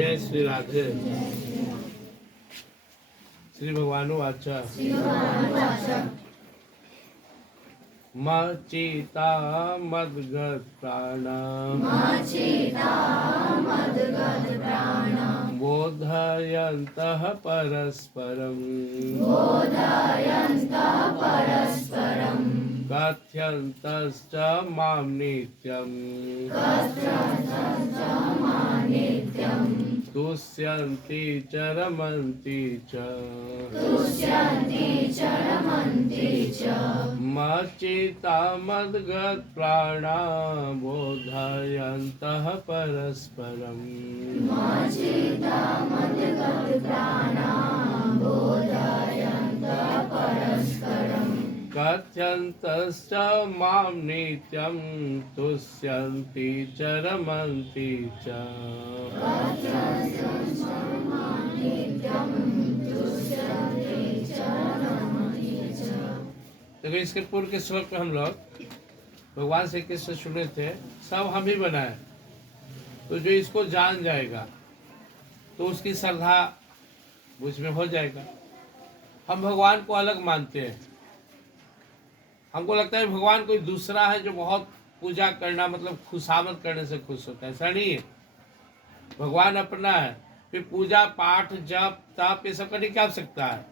जय श्री राधे। श्री भगवानुवाच मच्चिता मद्गत्प्राणा बोधयन्तः परस्परम् कथयन्तश्च मां नित्यम् तुष्यन्ति च रमन्ति च मच्चिता मद्गत्प्राणा बोधयन्तः परस्परम् कथयन्तश्च मां नित्यं तुष्यन्ति च रमन्ति च। देखो इसके पूर्व के श्लोक में हम लोग भगवान श्री कृष्ण सुने थे, सब हम ही बनाए। तो जो इसको जान जाएगा तो उसकी श्रद्धा मुझ में हो जाएगा। हम भगवान को अलग मानते हैं, हमको लगता है भगवान कोई दूसरा है जो बहुत पूजा करना मतलब खुशामद करने से खुश होता है। ऐसा नहीं है, भगवान अपना है। फिर पूजा पाठ जप तप ये सब करने की आवश्यकता है।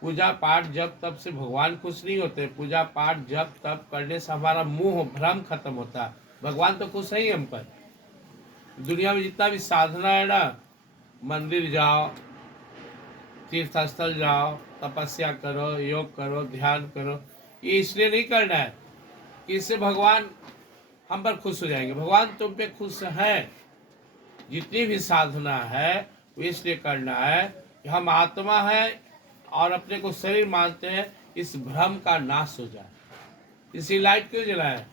पूजा पाठ जप तप से भगवान खुश नहीं होते। पूजा पाठ जप तप करने से हमारा मोह भ्रम खत्म होता है। भगवान तो खुश है ही हम पर। दुनिया में जितना भी साधना है ना, मंदिर जाओ, तीर्थ स्थल जाओ, तपस्या करो, योग करो, ध्यान करो, ये इसलिए नहीं करना है कि इससे भगवान हम पर खुश हो जाएंगे। भगवान तुम पे खुश है। जितनी भी साधना है वो इसलिए करना है कि हम आत्मा है और अपने को शरीर मानते हैं, इस भ्रम का नाश हो जाए। इसी लाइट क्यों जलाए?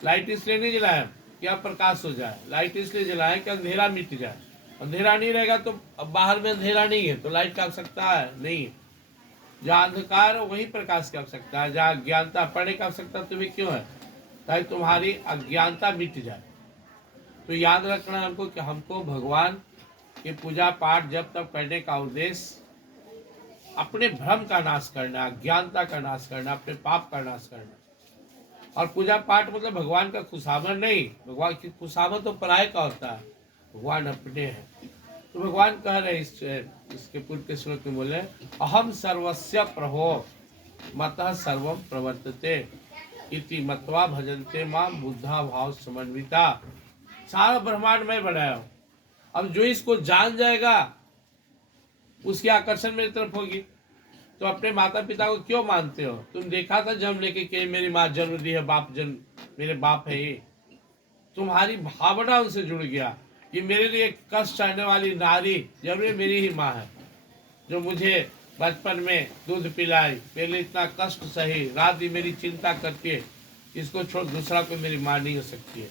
लाइट इसलिए नहीं जलाए कि अब प्रकाश हो जाए। लाइट इसलिए जलाए कि अंधेरा मिट जाए। अंधेरा नहीं रहेगा तो अब बाहर में अंधेरा नहीं है तो लाइट की आवश्यकता है नहीं है। जहाँ अंधकार है वही प्रकाश की आवश्यकता है। जहाँ अज्ञानता पढ़ने की आवश्यकता तुम्हें क्यों है? ताकि तुम्हारी अज्ञानता मिट जाए। तो याद रखना हमको कि हमको भगवान की पूजा पाठ जब तक करने का उद्देश्य अपने भ्रम का नाश करना, अज्ञानता का नाश करना, अपने पाप का नाश करना। और पूजा पाठ मतलब भगवान का खुशामद नहीं। भगवान की खुशामद तो पराये का होता है, भगवान अपने हैं। तो भगवान कह रहे इसके पूर्व के श्लोक में बोले अहम सर्वस्य प्रभो मतः सर्वम प्रवर्तते इति मत्वा भजन्ते मां बुद्धा भाव समन्विता। सारा ब्रह्मांड में बनाया हूं। अब जो इसको जान जाएगा उसकी आकर्षण मेरी तरफ होगी। तो अपने माता पिता को क्यों मानते हो? तुम देखा था जन्म लेके कि मेरी माँ जन्म दी है, बाप जन्म मेरे बाप है। ये तुम्हारी भावना उनसे जुड़ गया। ये मेरे लिए कष्ट सहने वाली नारी जरूर मेरी ही माँ है, जो मुझे बचपन में दूध पिलाई, मेरे लिए इतना कष्ट सही, रात दिन मेरी चिंता करती है। इसको छोड़ दूसरा कोई मेरी माँ नहीं हो सकती है।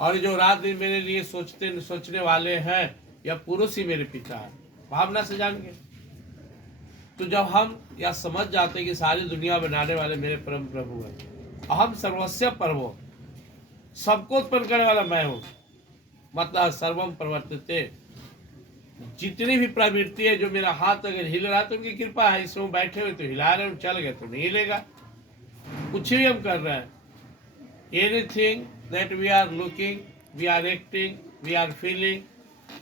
और जो रात दिन मेरे लिए सोचने वाले हैं, यह पुरुष ही मेरे पिता है। भावना से जान गए। तो जब हम यह समझ जाते हैं कि सारी दुनिया बनाने वाले मेरे परम प्रभु हैं, अहम सर्वस्य प्रभो, सबको उत्पन्न करने वाला मैं हूँ, मतलब सर्वम प्रवर्तते। जितनी भी प्रवृत्ति है, जो मेरा हाथ अगर हिल रहा है तो उनकी कृपा है। इसमें बैठे हुए तो हिला रहे हैं, चल गए तो नहीं हिलेगा। कुछ भी हम कर रहे हैं, anything that we are looking, we are acting, we are feeling,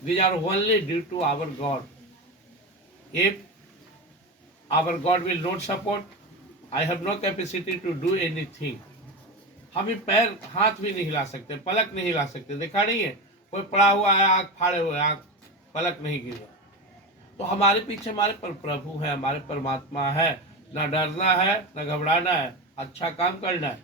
these are only due to our God. If our God will not support, I have no capacity to do anything. हम ही पैर हाथ भी नहीं हिला सकते, पलक नहीं हिला सकते। देखा नहीं है कोई पड़ा हुआ है, आँख फाड़े हुए, आँख पलक नहीं गिरा। तो हमारे पीछे हमारे पर प्रभु है, हमारे परमात्मा है। ना डरना है, ना घबराना है, अच्छा काम करना है।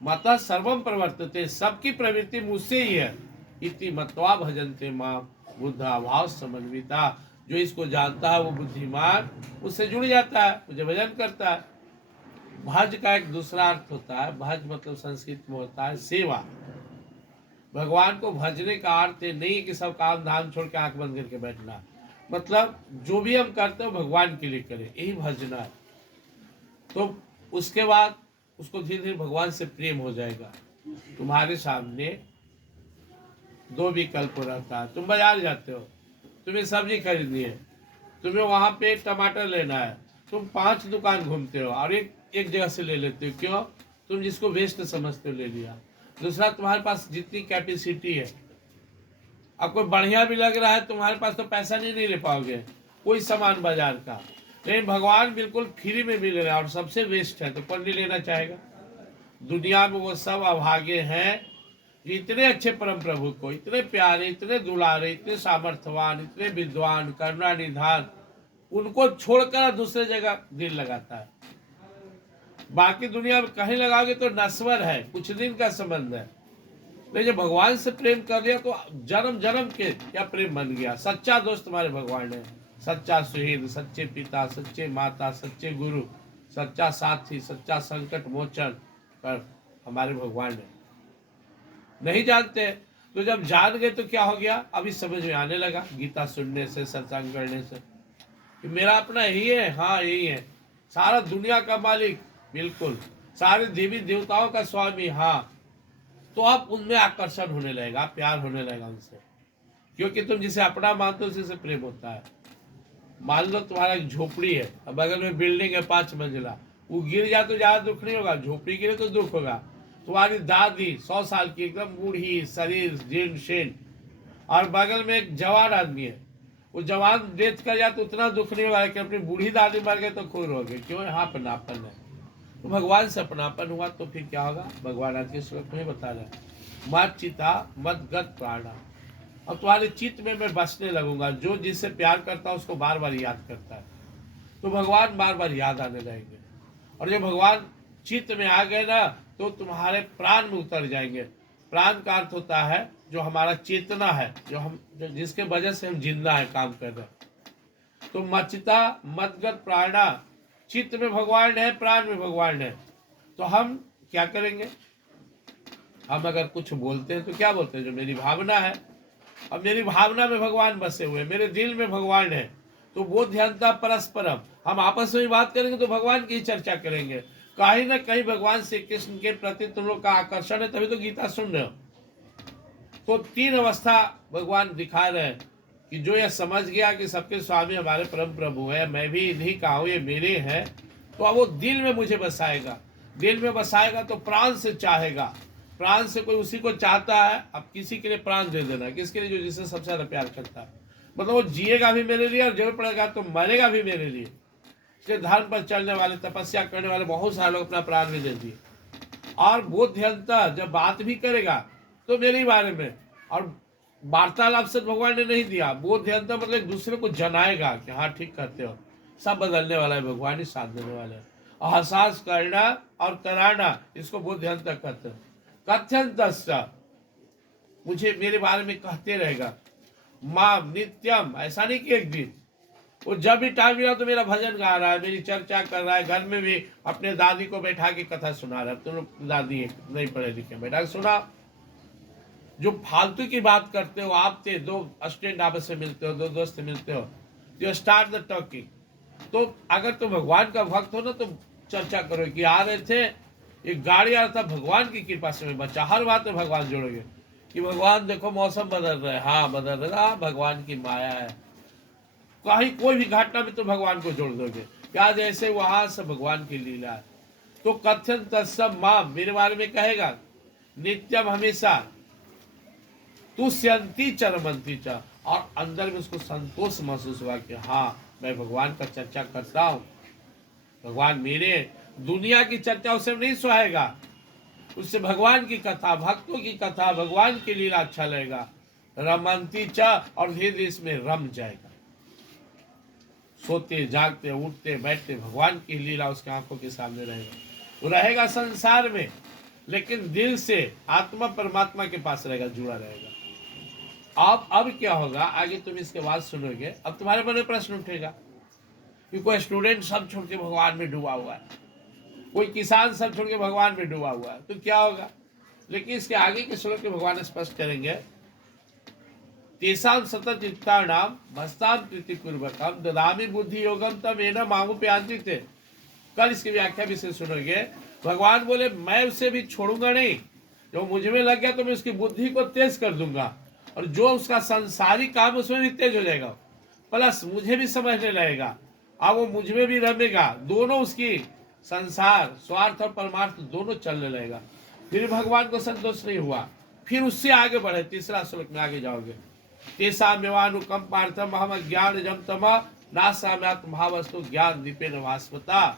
मतः सर्वम प्रवर्तते, सबकी प्रवृत्ति मुझसे ही है। इति मत्वा भजन्ते मां बुद्धा भाव समन्विता। जो इसको जानता है वो बुद्धिमान उससे जुड़ जाता है, मुझे भजन करता है। भज का एक दूसरा अर्थ होता है, भज मतलब संस्कृत में होता है सेवा। भगवान को भजने का अर्थ नहीं है कि सब काम धाम छोड़ के आंख बंद करके बैठना। मतलब जो भी हम करते हो भगवान के लिए करें, यही भजना है। तो उसके बाद उसको धीरे धीरे भगवान से प्रेम हो जाएगा। तुम्हारे सामने दो विकल्प रहता है। तुम बाजार जाते हो, तुम्हें सब्जी खरीदनी है, तुम्हें वहां पे टमाटर लेना है, तुम 5 दुकान घूमते हो और एक जगह से ले लेते हो। क्यों? तुम जिसको वेस्ट समझते हो ले लिया। दूसरा, तुम्हारे पास जितनी कैपेसिटी है, अब कोई बढ़िया भी लग रहा है तुम्हारे पास तो पैसा नहीं ले पाओगे कोई सामान बाजार का। लेकिन भगवान बिल्कुल फ्री में भी ले रहा है और सबसे बेस्ट है, तो कौन नहीं लेना चाहेगा? दुनिया में वो सब अभागे हैं जो इतने अच्छे परम प्रभु को, इतने प्यारे, इतने दुलारे, इतने सामर्थ्यवान, इतने विद्वान, करुणा निधान, उनको छोड़कर दूसरे जगह दिल लगाता है। बाकी दुनिया में कहीं लगाओगे तो नश्वर है, कुछ दिन का संबंध है। लेकिन जब भगवान से प्रेम कर लिया तो जन्म जन्म के क्या प्रेम बन गया। सच्चा दोस्त हमारे भगवान है, सच्चा सुहृद, सच्चे पिता, सच्चे माता, सच्चे गुरु, सच्चा साथी, सच्चा संकट मोचन कर हमारे भगवान है। नहीं जानते तो जब जान गए तो क्या हो गया, अभी समझ में आने लगा गीता सुनने से, सत्संग करने से, कि मेरा अपना यही है। हाँ यही है, सारा दुनिया का मालिक, बिल्कुल सारे देवी देवताओं का स्वामी। हाँ, तो आप उनमें आकर्षण होने लगेगा, प्यार होने लगेगा उनसे, क्योंकि तुम जिसे अपना मानते हो उसी से प्रेम होता है। मान लो तुम्हारा एक झोपड़ी है, अब बगल में बिल्डिंग है 5 मंजिला, वो गिर जाए तो ज्यादा दुख नहीं होगा, झोपड़ी गिरे तो दुख होगा। तुम्हारी दादी 100 साल की, एकदम बूढ़ी, शरीर जीर्ण शीर्ण, और बगल में एक जवान आदमी है, वो जवान डेथ कर जाए तो उतना दुख नहीं होगा कि अपनी बूढ़ी दादी मर गए तो खुश हो गए। क्यों? यहाँ अपनापन है। तो भगवान से अपनापन हुआ तो फिर क्या होगा? भगवान आज के श्लोक में बता रहे हैं, मत चिता मत गत प्राणा। अब तुम्हारे चित्त में मैं बसने लगूंगा। जो जिससे प्यार करता है उसको बार बार याद करता है, तो भगवान बार बार याद आने लगेंगे। और जब भगवान चित्त में आ गए ना तो तुम्हारे प्राण में उतर जाएंगे। प्राण का अर्थ होता है जो हमारा चेतना है, जो जिसके वजह से हम जिंदा है, काम कर रहे हैं। तो मचिता मदगत प्राणा, चित्त में भगवान है, प्राण में भगवान है, तो हम क्या करेंगे? हम अगर कुछ बोलते हैं तो क्या बोलते हैं? जो मेरी भावना है। अब मेरी भावना में भगवान बसे हुए, मेरे दिल में भगवान है, तो बोध्यंता परस्परम, हम आपस में बात करेंगे तो भगवान की चर्चा करेंगे। कहीं ना कहीं भगवान श्री कृष्ण के प्रति तुम लोग का आकर्षण है, तभी तो गीता सुन रहे हो। तो 3 अवस्था भगवान दिखा रहे हैं कि जो यह समझ गया कि सबके स्वामी हमारे परम प्रभु है, मैं भी इन्हीं का हूं, ये मेरे हैं, तो अब वो दिल में मुझे बसाएगा। दिल में बसाएगा तो प्राण से चाहेगा। प्राण से कोई उसी को चाहता है। अब किसी के लिए प्राण दे देना, किसके लिए? जो जिससे सबसे ज्यादा प्यार करता है। मतलब वो जिएगा भी मेरे लिए और जरूर पड़ेगा तो मरेगा भी मेरे लिए। इसलिए धर्म पर चलने वाले, तपस्या करने वाले बहुत सारे लोग अपना प्राण भी दे दिए। और बोध्यंता जब बात भी करेगा तो मेरे बारे में, और वार्तालाप से भगवान ने नहीं दिया। बोध्यंता मतलब एक दूसरे को जनाएगा कि हाँ ठीक करते हो। सब बदलने वाला है भगवान ही, साथ देने वाला है। एहसास करना और कराना, इसको बोध्यंता कहते हैं। कथ्यंत, मुझे मेरे बारे में कहते रहेगा। माँ नित्यम, ऐसा नहीं कि एक दिन, वो जब भी टाइम मिला तो मेरा भजन गा रहा है, मेरी चर्चा कर रहा है। घर में भी अपने दादी को बैठा के कथा सुना रहा है। तुम लोग दादी नहीं पढ़े लिखे, बैठा सुना। जो फालतू की बात करते हो, आप थे 2 स्टूडेंट आपस में मिलते हो, 2 दोस्त मिलते हो, यू स्टार्ट द टॉकिंग। तो अगर तुम भगवान का भक्त हो ना तो चर्चा करो कि आ रहे थे, एक गाड़ी आ रहा था, भगवान की कृपा से मैं बचा। हर बात में भगवान जोड़ोगे कि भगवान देखो मौसम बदल रहा है, हाँ बदल रहा है, भगवान की माया है। कहीं कोई भी घटना में तो भगवान को जोड़ दोगे, क्या जैसे वहां से भगवान की लीला है। तो कथन तत्सम मां, मेरे बारे में कहेगा नित्यम, हमेशा, तुष्यंती चरमंती च, और अंदर में उसको संतोष महसूस हुआ कि हाँ मैं भगवान का चर्चा करता हूँ, भगवान मेरे। दुनिया की चर्चा उससे नहीं सुहाएगा, उससे भगवान की कथा, भक्तों की कथा, भगवान की लीला अच्छा लगेगा। रमंती च, और धीरे धीरे इसमें रम जाएगा। सोते जागते उठते बैठते भगवान की लीला उसकी आंखों के सामने रहेगा। वो रहेगा संसार में, लेकिन दिल से आत्मा परमात्मा के पास रहेगा, जुड़ा रहेगा। अब क्या होगा आगे तुम इसके बाद सुनोगे। अब तुम्हारे मन में प्रश्न उठेगा कि कोई स्टूडेंट सब छोड़ के भगवान में डूबा हुआ है, कोई किसान सब छोड़ के भगवान में डूबा हुआ है, तो क्या होगा? लेकिन इसके आगे के श्लोक के भगवान स्पष्ट करेंगे, तेषां सतचित्तानां भस्तां प्रीतिपूर्वकं ददामि बुद्धि योगम तम एनं मामुपयान्ति। कल इसकी व्याख्या भी से सुनोगे। भगवान बोले मैं उसे भी छोड़ूंगा नहीं, जो मुझ में लग गया तो मैं उसकी बुद्धि को तेज कर दूंगा, और जो उसका संसारी काम उसमें भी तेज हो जाएगा, प्लस मुझे भी समझने लगेगा, अब वो मुझ में भी रमेगा, दोनों उसकी संसार स्वार्थ और परमार्थ दोनों चलने लगेगा। फिर भगवान को संतोष नहीं हुआ, फिर उससे आगे बढ़े, तीसरा श्लोक में आगे जाओगे। तेसा मेवानुकम पार्थम हम ज्ञान जम तमा नासाम्यात्म भावस्तु ज्ञान दीपेन भास्वता।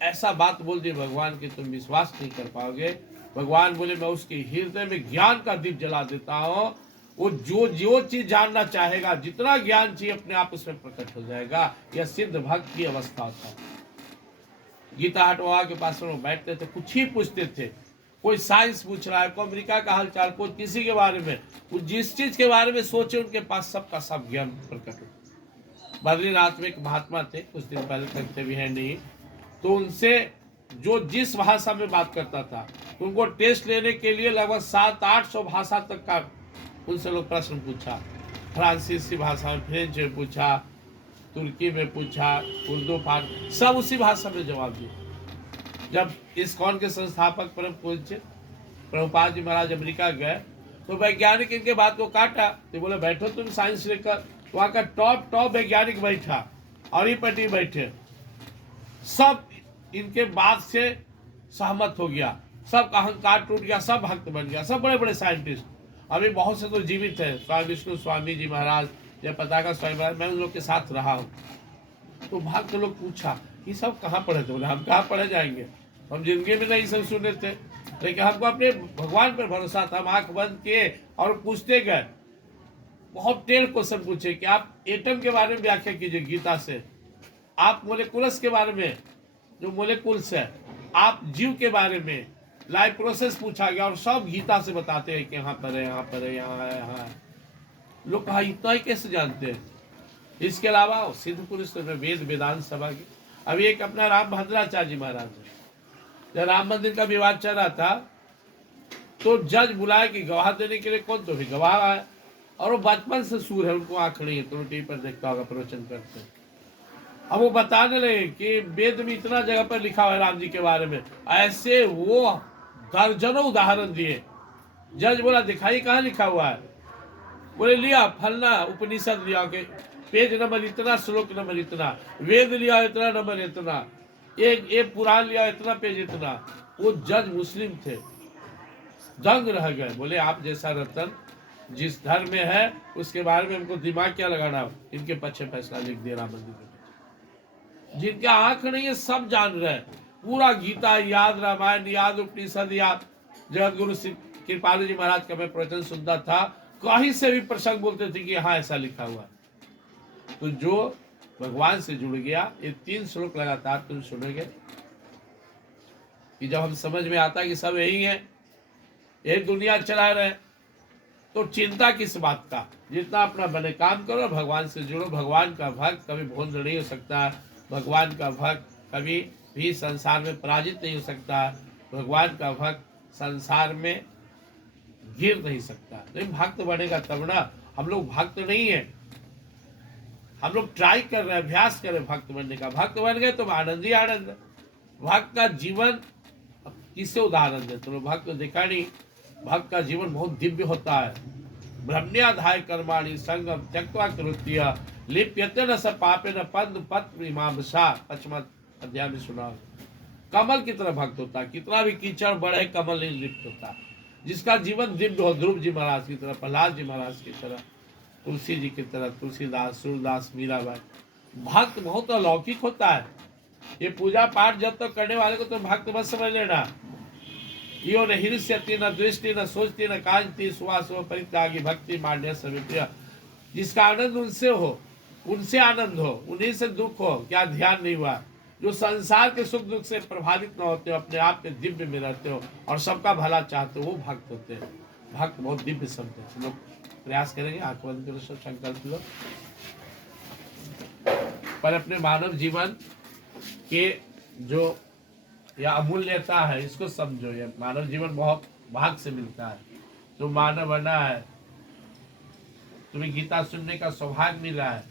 ऐसा बात बोल दी भगवान की तुम विश्वास नहीं कर पाओगे। भगवान बोले मैं उसके हृदय में ज्ञान का दीप जला देता हूं, वो जो जो चीज जानना चाहेगा, जितना ज्ञान चाहिए अपने आप उसमें प्रकट हो जाएगा। यह सिद्ध भक्त की अवस्था होता है। गीता हटवा के पास में बैठते थे, कुछ ही पूछते थे, कोई साइंस पूछ रहा है, कोई अमेरिका का हालचाल, कोई किसी के बारे में, वो जिस चीज के बारे में सोचे उनके पास सबका सब ज्ञान प्रकट हो। बद्रीनाथ में एक महात्मा थे, कुछ दिन पहले तक थे भी है नहीं, तो उनसे जो जिस भाषा में बात करता था, उनको टेस्ट लेने के लिए लगभग 700-800 भाषा तक का उनसे लोग प्रश्न पूछा। फ्रांसीसी भाषा में, फ्रेंच में पूछा, तुर्की में पूछा, उर्दू फारसी, सब उसी भाषा में जवाब दिए। जब इस्कॉन के संस्थापक परम पूज्य प्रभुपाद जी महाराज अमेरिका गए, तो वैज्ञानिक इनके बात को काटा, तो बोले बैठो तुम साइंस लेकर। वहाँ का टॉप वैज्ञानिक बैठा और ही पटी बैठे, सब इनके बात से सहमत हो गया, सब का अहंकार टूट गया, सब भक्त बन गया, सब बड़े बड़े साइंटिस्ट। अभी बहुत से तो जीवित है, स्वामी विष्णु स्वामी जी महाराज या पताका स्वामी महाराज, मैं उन लोग के साथ रहा हूँ। तो भक्त लोग पूछा ये सब कहाँ पढ़े थे? बोले हम कहाँ पढ़े जाएंगे, हम जिंदगी में नहीं सब सुने थे, लेकिन हमको अपने भगवान पर भरोसा था। हम आंख बंद किए और पूछते गए, बहुत टेढ़ क्वेश्चन पूछे कि आप एटम के बारे में व्याख्या कीजिए गीता से, आप मोलिकुलस के बारे में, जो मोलिकुल्स है, आप जीव के बारे में, लाइफ प्रोसेस पूछा गया, और सब गीता से बताते हैं कि यहाँ पर है, यहाँ पर है, यहाँ है, यहाँ है। लोग कहा इतना ही कैसे जानते हैं? इसके अलावा सिद्ध पुरुष में वेद वेदांत सभा की, अभी एक अपना राम भद्राचार्य जी महाराज है, जब राम मंदिर का विवाद चल रहा था, तो जज बुलाया कि गवाह देने के लिए, कौन? तो भी गवाह आया, और वो बचपन से सूर है, उनको आंख नहीं है, तो टीवी पर देखता होगा प्रवचन करते हैं। अब वो बताने लगे कि वेद में इतना जगह पर लिखा हुआ है राम जी के बारे में, ऐसे वो दर्जनों उदाहरण दिए। जज बोला दिखाई कहाँ लिखा हुआ है? बोले लिया फलना उपनिषद लिया के पेज नंबर इतना, श्लोक नंबर इतना, वेद लिया इतना नंबर इतना, एक पुराण लिया इतना पेज इतना। वो जज मुस्लिम थे, दंग रह गए। बोले आप जैसा रतन जिस धर्म में है उसके बारे में हमको दिमाग क्या लगाना, इनके पीछे फैसला लिख दिया राम मंदिर के पीछे। जिनके आंख नहीं है सब जान रहे, पूरा गीता याद, रामायण याद, उपनिषद याद। जगत गुरु कृपालु जी महाराज का मैं प्रवचन सुनता था, कहीं से भी प्रसंग बोलते थे कि हाँ ऐसा लिखा हुआ है। तो जो भगवान से जुड़ गया, ये 3 श्लोक लगातार तुम सुनेंगे कि जब हम समझ में आता है कि सब यही है, यही दुनिया चला रहे, तो चिंता किस बात का? जितना अपना बने काम करो, भगवान से जुड़ो। भगवान का भक्त कभी भोंद नहीं हो सकता, भगवान का भक्त कभी भी संसार में पराजित नहीं हो सकता, भगवान का भक्त संसार में गिर नहीं सकता। नहीं भक्त बनेगा तब ना। हम लोग भक्त नहीं है, हम लोग ट्राई कर रहे हैं, अभ्यास कर रहे हैं भक्त बनने का। भक्त बन गए तो आनंद ही आनंद है। भक्त का जीवन किससे उदाहरण दे? तो भक्त को देखा नहीं, भक्त का जीवन बहुत दिव्य होता है। ब्रह्मण्याधाय कर्माणि संगम त्यक्त्वा कृत्य लिप्यते न स पापे न पद्म पत्र मीमांसा। 5वां अध्याय में सुना। कमल की तरह भक्त होता है, कितना भी कीचड़ बढ़े कमल नहीं लिप्त होता। जिसका जीवन दिव्य हो, ध्रुव जी महाराज की तरह, प्रहलाद जी महाराज की तरह, तुलसी जी की तरह, तुलसीदास, सूरदास, मीराबाई। भक्त बहुत अलौकिक होता है। ये पूजा पाठ जब तक करने वाले को तो भक्त मत समझ लेना। यो न हिंस्यति न दृष्टि न सोचती न कांति सुवास परित्यागी भक्ति मान्य समित्य। जिसका आनंद उनसे हो, उनसे आनंद हो, उन्हीं से दुख हो, क्या ध्यान नहीं हुआ? जो संसार के सुख दुख से प्रभावित न होते हो, अपने आप के दिव्य में रहते हो और सबका भला चाहते हो, वो भक्त होते हैं। भक्त बहुत दिव्य शब्द है। लोग प्रयास करेंगे, आंख बंद करो, सब संकल्प लो। पर अपने मानव जीवन के जो या अमूल्यता है इसको समझो। ये मानव जीवन बहुत भाग से मिलता है। तो मानव बना है, तुम्हें गीता सुनने का सौभाग्य मिला है।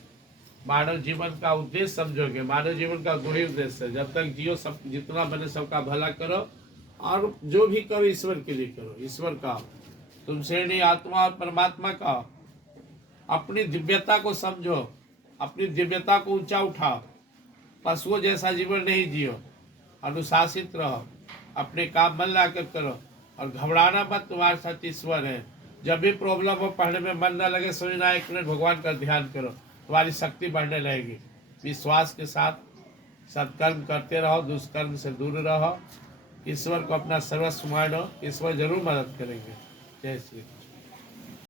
मानव जीवन का उद्देश्य समझोगे। मानव जीवन का दो ही उद्देश्य है, जब तक जियो सब, जितना बने सबका भला करो और जो भी करो ईश्वर के लिए करो। ईश्वर का तुम श्रेणी आत्मा और परमात्मा का। अपनी दिव्यता को समझो, अपनी दिव्यता को ऊंचा उठाओ। पशुओं जैसा जीवन नहीं जियो, अनुशासित रहो, अपने काम मन लाकर करो और घबराना मत, तुम्हारे साथ ईश्वर है। जब भी प्रॉब्लम हो, पढ़ने में मन न लगे, समझना 1 मिनट भगवान का ध्यान करो, तुम्हारी शक्ति बढ़ने लगेगी। विश्वास के साथ सत्कर्म करते रहो, दुष्कर्म से दूर रहो, ईश्वर को अपना सर्वस्व मानो, ईश्वर जरूर मदद करेंगे। जय श्री राम।